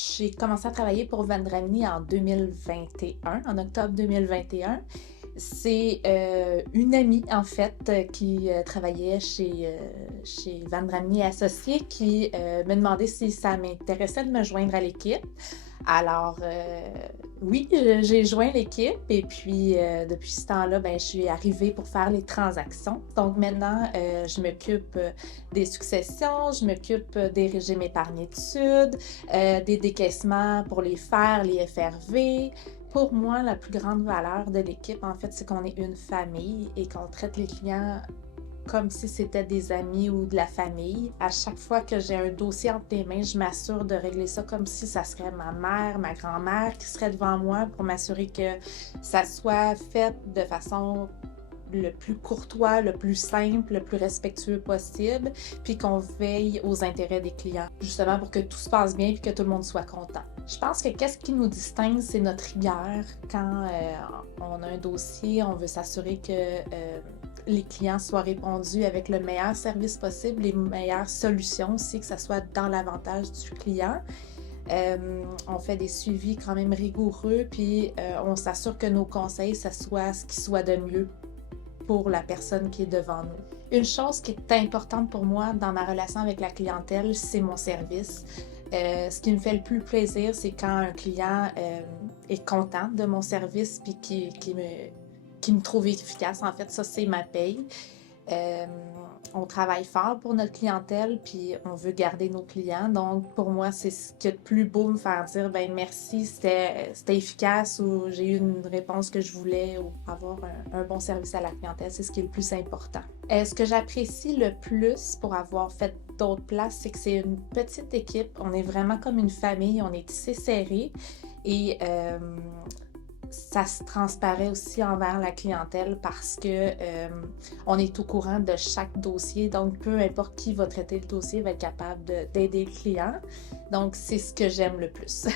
J'ai commencé à travailler pour Vendramini en 2021, en octobre 2021. C'est une amie, en fait, qui travaillait chez Vendramini Associés qui me demandait si ça m'intéressait de me joindre à l'équipe. Alors, oui, j'ai joint l'équipe et puis depuis ce temps-là, ben, je suis arrivée pour faire les transactions. Donc maintenant, je m'occupe des successions, je m'occupe des régimes épargne-études, des décaissements pour les FER, les FRV. Pour moi, la plus grande valeur de l'équipe, en fait, c'est qu'on est une famille et qu'on traite les clients comme si c'était des amis ou de la famille. À chaque fois que j'ai un dossier entre les mains, je m'assure de régler ça comme si ça serait ma mère, ma grand-mère qui serait devant moi pour m'assurer que ça soit fait de façon le plus courtois, le plus simple, le plus respectueux possible, puis qu'on veille aux intérêts des clients, justement pour que tout se passe bien puis que tout le monde soit content. Je pense que qu'est-ce qui nous distingue, c'est notre rigueur. Quand on a un dossier, on veut s'assurer que les clients soient répondus avec le meilleur service possible, les meilleures solutions aussi, que ça soit dans l'avantage du client. On fait des suivis quand même rigoureux, puis on s'assure que nos conseils, ça soit ce qui soit de mieux pour la personne qui est devant nous. Une chose qui est importante pour moi dans ma relation avec la clientèle, c'est mon service. Ce qui me fait le plus plaisir, c'est quand un client est content de mon service puis qui me trouve efficace. En fait, ça, c'est ma paye. Euh, on travaille fort pour notre clientèle, puis on veut garder nos clients. Donc, pour moi, c'est ce qui est le plus beau, me faire dire, ben merci, c'était efficace ou j'ai eu une réponse que je voulais ou avoir un bon service à la clientèle. C'est ce qui est le plus important. Ce que j'apprécie le plus pour avoir fait d'autres places, c'est que c'est une petite équipe. On est vraiment comme une famille, on est tissé serré et ça se transparaît aussi envers la clientèle parce que on est au courant de chaque dossier, donc peu importe qui va traiter le dossier va être capable d'aider le client. Donc c'est ce que j'aime le plus.